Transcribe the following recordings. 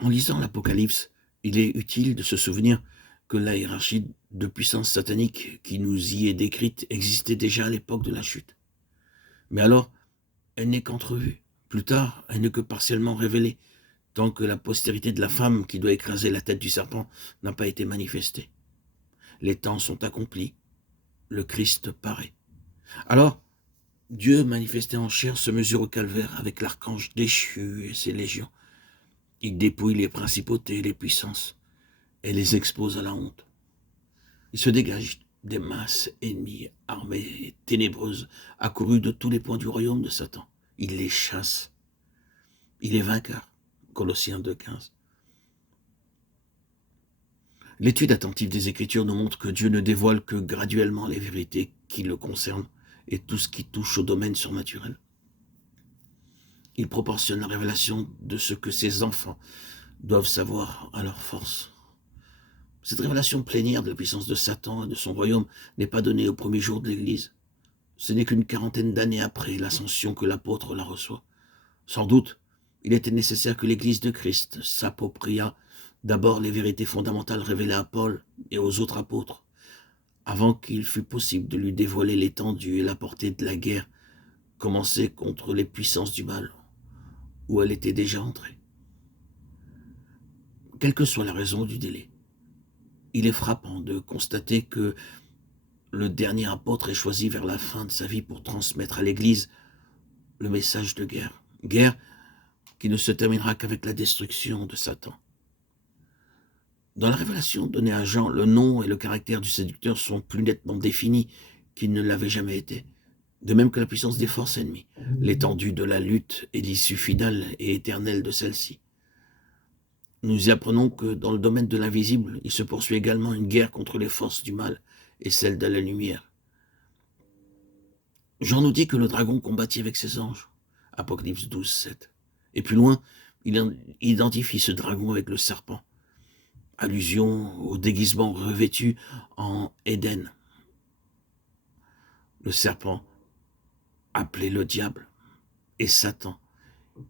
En lisant l'Apocalypse, il est utile de se souvenir que la hiérarchie de puissance satanique qui nous y est décrite existait déjà à l'époque de la chute. Mais alors, elle n'est qu'entrevue. Plus tard, elle n'est que partiellement révélée, tant que la postérité de la femme qui doit écraser la tête du serpent n'a pas été manifestée. Les temps sont accomplis, le Christ paraît. Alors, Dieu manifesté en chair se mesure au calvaire avec l'archange déchu et ses légions. Il dépouille les principautés et les puissances et les expose à la honte. Il se dégage des masses ennemies, armées ténébreuses, accourues de tous les points du royaume de Satan. Il les chasse. Il est vainqueur. Colossiens 2,15. L'étude attentive des Écritures nous montre que Dieu ne dévoile que graduellement les vérités qui le concernent et tout ce qui touche au domaine surnaturel. Il proportionne la révélation de ce que ses enfants doivent savoir à leur force. Cette révélation plénière de la puissance de Satan et de son royaume n'est pas donnée au premier jour de l'Église. Ce n'est qu'une quarantaine d'années après l'ascension que l'apôtre la reçoit. Sans doute, il était nécessaire que l'Église de Christ s'appropriât d'abord les vérités fondamentales révélées à Paul et aux autres apôtres, avant qu'il fût possible de lui dévoiler l'étendue et la portée de la guerre commencée contre les puissances du mal, où elle était déjà entrée. Quelle que soit la raison du délai, il est frappant de constater que le dernier apôtre est choisi vers la fin de sa vie pour transmettre à l'Église le message de guerre. Guerre qui ne se terminera qu'avec la destruction de Satan. Dans la révélation donnée à Jean, le nom et le caractère du séducteur sont plus nettement définis qu'ils ne l'avaient jamais été. De même que la puissance des forces ennemies, l'étendue de la lutte et l'issue finale et éternelle de celle-ci. Nous y apprenons que dans le domaine de l'invisible, il se poursuit également une guerre contre les forces du mal et celle de la lumière. Jean nous dit que le dragon combattit avec ses anges. Apocalypse 12, 7. Et plus loin, il identifie ce dragon avec le serpent. Allusion au déguisement revêtu en Éden. Le serpent, appelé le diable, et Satan,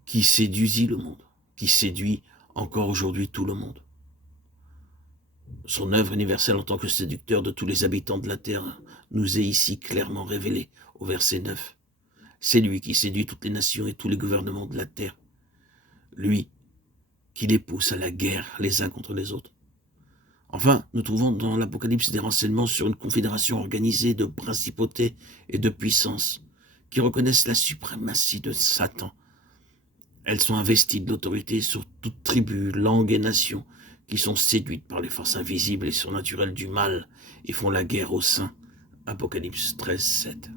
qui séduisit le monde, qui séduit encore aujourd'hui tout le monde. Son œuvre universelle en tant que séducteur de tous les habitants de la terre nous est ici clairement révélée au verset 9. C'est lui qui séduit toutes les nations et tous les gouvernements de la terre. Lui qui les pousse à la guerre les uns contre les autres. Enfin, nous trouvons dans l'Apocalypse des renseignements sur une confédération organisée de principautés et de puissances qui reconnaissent la suprématie de Satan. Elles sont investies de l'autorité sur toute tribu, langue et nation qui sont séduites par les forces invisibles et surnaturelles du mal et font la guerre aux saints. Apocalypse 13, 7.